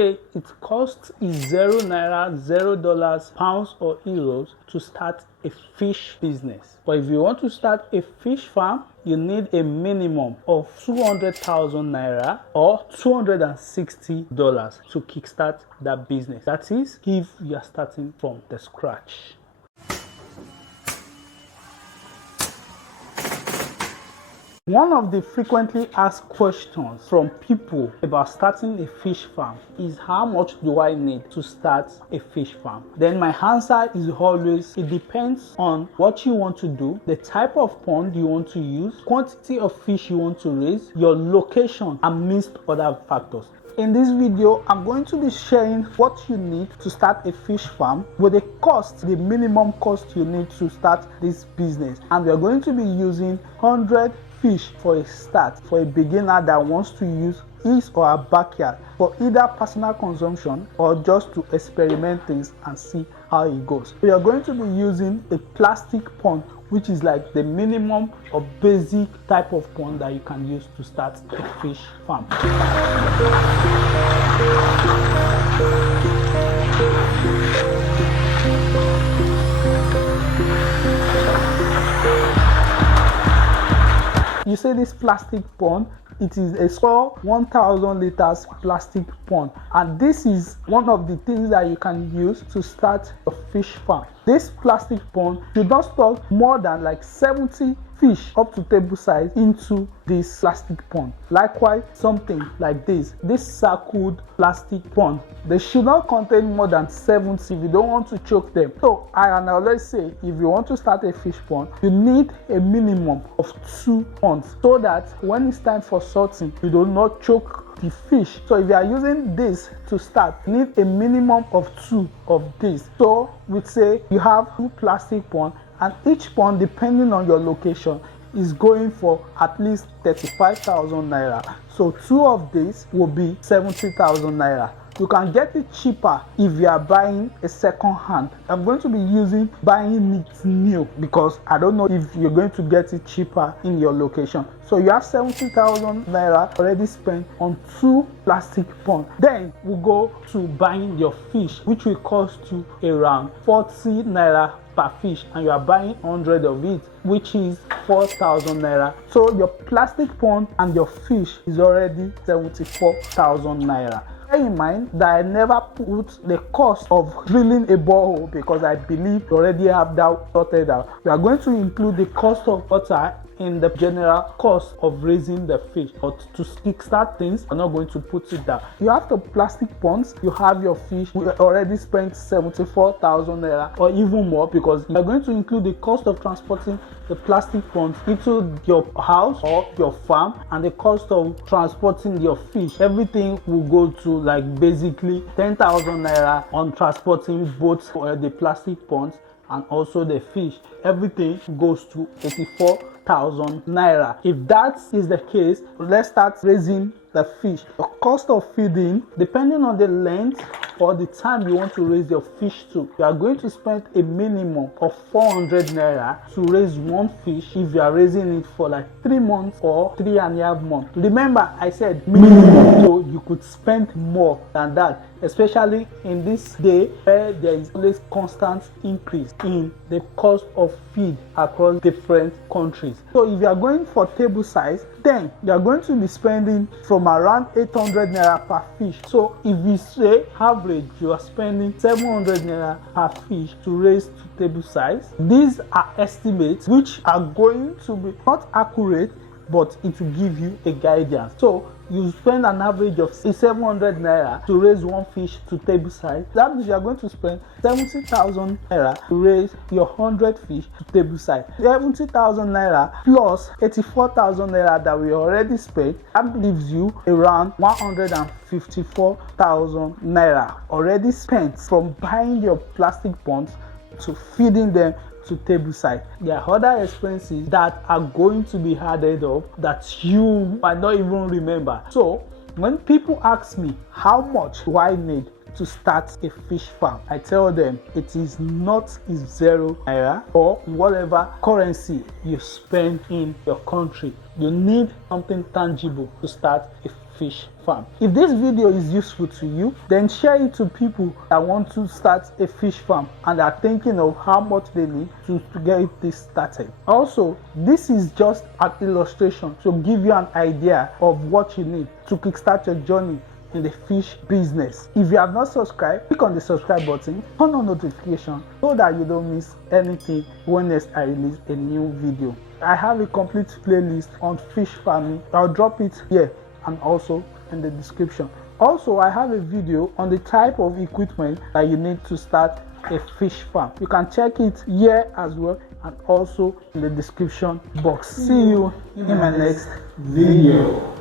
It costs is 0 naira, $0, pounds or euros to start a fish business. But if you want to start a fish farm, you need a minimum of 200,000 naira or $260 to kickstart that business. That is, if you are starting from the scratch. One of the frequently asked questions from people about starting a fish farm is, how much do I need to start a fish farm? Then my answer is always, it depends on what you want to do, the type of pond you want to use, quantity of fish you want to raise, your location, amidst other factors. In this video, I'm going to be sharing what you need to start a fish farm with the cost, the minimum cost you need to start this business. And we are going to be using 100 fish for a start, for a beginner that wants to use his or her backyard for either personal consumption or just to experiment things and see how it goes. We are going to be using a plastic pond, which is like the minimum or basic type of pond that you can use to start a fish farm. You see this plastic pond, it is a small 1,000 liters plastic pond, and this is one of the things that you can use to start a fish farm. This plastic pond should not stock more than like 70 fish up to table size into this plastic pond. Likewise, something like this circled plastic pond, they should not contain more than 70 if you don't want to choke them. So I always say, if you want to start a fish pond, you need a minimum of 2 ponds so that when it's time for sorting, you do not choke the fish. So if you are using this to start, you need a minimum of 2 of this. So we say you have 2 plastic ponds, and each pond, depending on your location, is going for at least 35,000 naira. So 2 of these will be 70,000 naira. You can get it cheaper if you are buying a second hand. I'm going to be buying it new because I don't know if you're going to get it cheaper in your location. So you have 70,000 naira already spent on 2 plastic ponds. Then we'll go to buying your fish, which will cost you around 40 naira per fish, and you are buying 100 of it, which is 4,000 naira. So your plastic pond and your fish is already 74,000 naira. Bear in mind that I never put the cost of drilling a borehole because I believe you already have that sorted out. We are going to include the cost of water in the general cost of raising the fish, but to kickstart things, I'm not going to put it down. You have the plastic ponds, you have your fish, we already spent 74,000 naira or even more, because you're going to include the cost of transporting the plastic ponds into your house or your farm, and the cost of transporting your fish. Everything will go to like basically 10,000 naira on transporting both the plastic ponds and also the fish. Everything goes to 84,000 naira. If that is the case, let's start raising the fish. The cost of feeding, depending on the length or the time you want to raise your fish to, you are going to spend a minimum of 400 naira to raise one fish if you are raising it for like 3 months or 3.5 months. Remember, I said minimum, so you could spend more than that, especially in this day where there is always constant increase in the cost of feed across different countries. So if you are going for table size, then you are going to be spending from around 800 naira per fish. So if we say average, you are spending 700 naira per fish to raise to table size. These are estimates which are going to be not accurate, but it will give you a guidance. So you spend an average of 700 naira to raise one fish to table size. That means you are going to spend 70,000 naira to raise your 100 fish to table size. 70,000 naira plus 84,000 naira that we already spent, that leaves you around 154,000 naira already spent from buying your plastic ponds to feeding them to table side. There are other expenses that are going to be added up that you might not even remember. So when people ask me how much do I need to start a fish farm, I tell them it is not 0 naira or whatever currency you spend in your country. You need something tangible to start a fish farm. If this video is useful to you, then share it to people that want to start a fish farm and are thinking of how much they need to get this started. Also, this is just an illustration to give you an idea of what you need to kickstart your journey in the fish business. If you have not subscribed, click on the subscribe button, turn on notification so that you don't miss anything when next I release a new video. I have a complete playlist on fish farming. I'll drop it here and also in the description. Also, I have a video on the type of equipment that you need to start a fish farm. You can check it here as well and also in the description box. See you in my next video.